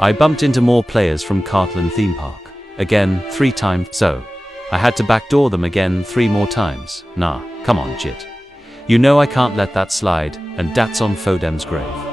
I bumped into more players from Cartland Theme Park. Again, 3 times, so I had to backdoor them again 3 more times. Nah, come on, Jit. You know I can't let that slide, and that's on Fodem's grave.